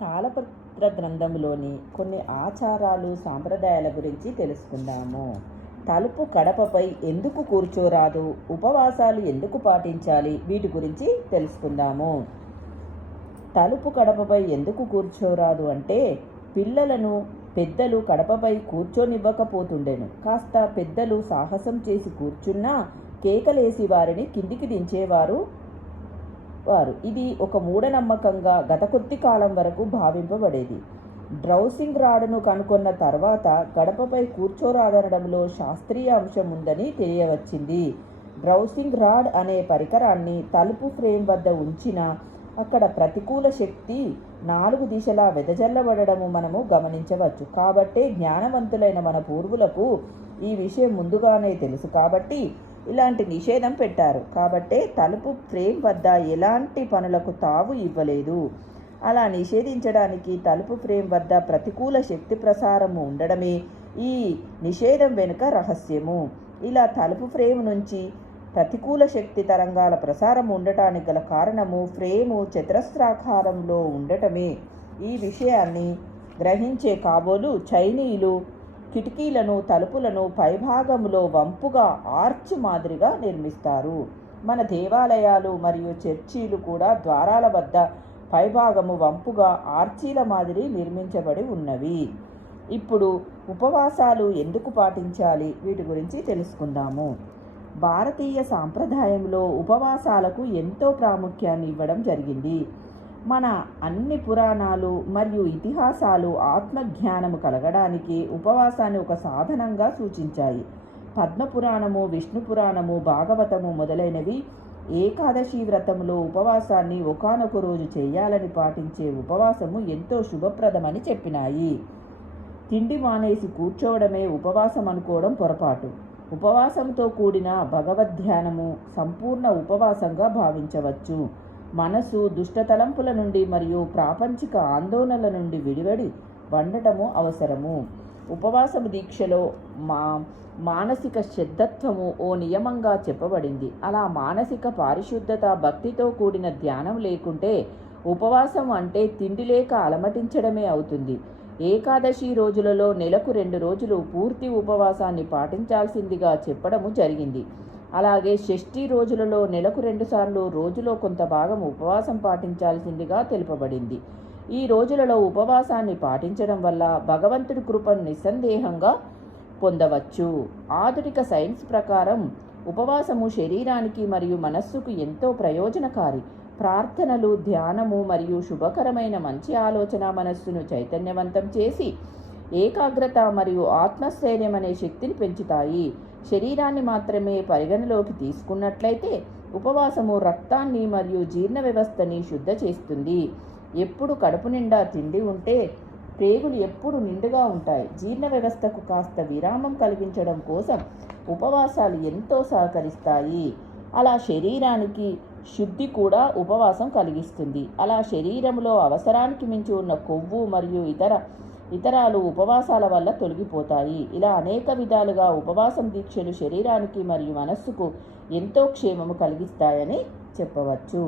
తాళపత్ర గ్రంథంలోని కొన్ని ఆచారాలు సాంప్రదాయాల గురించి తెలుసుకుందాము. తలుపు కడపపై ఎందుకు కూర్చోరాదు? ఉపవాసాలు ఎందుకు పాటించాలి? వీటి గురించి తెలుసుకుందాము. తలుపు కడపపై ఎందుకు కూర్చోరాదు అంటే పిల్లలను పెద్దలు కడపపై కూర్చోనివ్వకపోతుండెను. కాస్త పెద్దలు సాహసం చేసి కూర్చున్నా కేకలేసి వారిని కిందికి దించేవారు వారు ఇది ఒక మూఢనమ్మకంగా గత కొద్ది కాలం వరకు భావింపబడేది. డ్రౌసింగ్ రాడ్ను కనుగొన్న తర్వాత గడపపై కూర్చోరాదనడంలో శాస్త్రీయ అంశం ఉందని తెలియవచ్చింది. డ్రౌసింగ్ రాడ్ అనే పరికరాన్ని తలుపు ఫ్రేమ్ వద్ద ఉంచిన అక్కడ ప్రతికూల శక్తి నాలుగు దిశలా వెదజల్లబడము మనము గమనించవచ్చు. కాబట్టే జ్ఞానవంతులైన మన పూర్వులకు ఈ విషయం ముందుగానే తెలుసు. కాబట్టి ఇలాంటి నిషేధం పెట్టారు. కాబట్టే తలుపు ఫ్రేమ్ వద్ద ఎలాంటి పనులకు తావు ఇవ్వలేదు. అలా నిషేధించడానికి తలుపు ఫ్రేమ్ వద్ద ప్రతికూల శక్తి ప్రసారము ఉండడమే ఈ నిషేధం వెనుక రహస్యము. ఇలా తలుపు ఫ్రేమ్ నుంచి ప్రతికూల శక్తి తరంగాల ప్రసారం ఉండటానికి గల కారణము ఫ్రేము చతురస్రాకారంలో ఉండటమే. ఈ విషయాన్ని గ్రహించే కాబోలు చైనీయులు కిటికీలను తలుపులను పైభాగంలో వంపుగా ఆర్చ్ మాదిరిగా నిర్మిస్తారు. మన దేవాలయాలు మరియు చర్చీలు కూడా ద్వారాల వద్ద పైభాగము వంపుగా ఆర్చీల మాదిరి నిర్మించబడి ఉన్నవి. ఇప్పుడు ఉపవాసాలు ఎందుకు పాటించాలి? వీటి గురించి తెలుసుకుందాము. భారతీయ సాంప్రదాయంలో ఉపవాసాలకు ఎంతో ప్రాముఖ్యాన్ని ఇవ్వడం జరిగింది. మన అన్ని పురాణాలు మరియు ఇతిహాసాలు ఆత్మజ్ఞానము కలగడానికి ఉపవాసాన్ని ఒక సాధనంగా సూచించాయి. పద్మపురాణము విష్ణు పురాణము భాగవతము మొదలైనవి ఏకాదశి వ్రతంలో ఉపవాసాన్ని ఒకనొక రోజు చేయాలని పాటించే ఉపవాసము ఎంతో శుభప్రదమని చెప్పినాయి. తిండి మానేసి కూర్చోవడమే ఉపవాసం అనుకోవడం పొరపాటు. ఉపవాసంతో కూడిన భగవద్ధ్యానము సంపూర్ణ ఉపవాసంగా భావించవచ్చు. మనసు దుష్టతలంపుల నుండి మరియు ప్రాపంచిక ఆందోళనల నుండి విడివడి వండటము అవసరము. ఉపవాసము దీక్షలో మా మానసిక శ్రద్ధత్వము ఓ నియమంగా చెప్పబడింది. అలా మానసిక పారిశుద్ధత భక్తితో కూడిన ధ్యానం లేకుంటే ఉపవాసం అంటే తిండి లేక అలమటించడమే అవుతుంది. ఏకాదశి రోజులలో నెలకు రెండు రోజులు పూర్తి ఉపవాసాన్ని పాటించాల్సిందిగా చెప్పడము జరిగింది. అలాగే షష్ఠి రోజులలో నెలకు రెండుసార్లు రోజులో కొంత భాగం ఉపవాసం పాటించాల్సిందిగా తెలుపబడింది. ఈ రోజులలో ఉపవాసాన్ని పాటించడం వల్ల భగవంతుడి కృపను నిస్సందేహంగా పొందవచ్చు. ఆధునిక సైన్స్ ప్రకారం ఉపవాసము శరీరానికి మరియు మనస్సుకు ఎంతో ప్రయోజనకారి. ప్రార్థనలు ధ్యానము మరియు శుభకరమైన మంచి ఆలోచన మనస్సును చైతన్యవంతం చేసి ఏకాగ్రత మరియు ఆత్మస్థైర్యం అనే శక్తిని పెంచుతాయి. శరీరాన్ని మాత్రమే పరిగణలోకి తీసుకున్నట్లయితే ఉపవాసము రక్తాన్ని మరియు జీర్ణ వ్యవస్థని శుద్ధ చేస్తుంది. ఎప్పుడు కడుపు నిండా తిండి ఉంటే ప్రేగులు ఎప్పుడు నిండుగా ఉంటాయి. జీర్ణ వ్యవస్థకు కాస్త విరామం కలిగించడం కోసం ఉపవాసాలు ఎంతో సహకరిస్తాయి. అలా శరీరానికి శుద్ధి కూడా ఉపవాసం కలిగిస్తుంది. అలా శరీరంలో అవసరానికి మించి ఉన్న కొవ్వు మరియు ఇతర ఇతరాలు ఉపవాసాల వల్ల తొలగిపోతాయి. ఇలా అనేక విధాలుగా ఉపవాసం దీక్షలు శరీరానికి మరియు మనస్సుకు ఎంతో క్షేమము కలిగిస్తాయని చెప్పవచ్చు.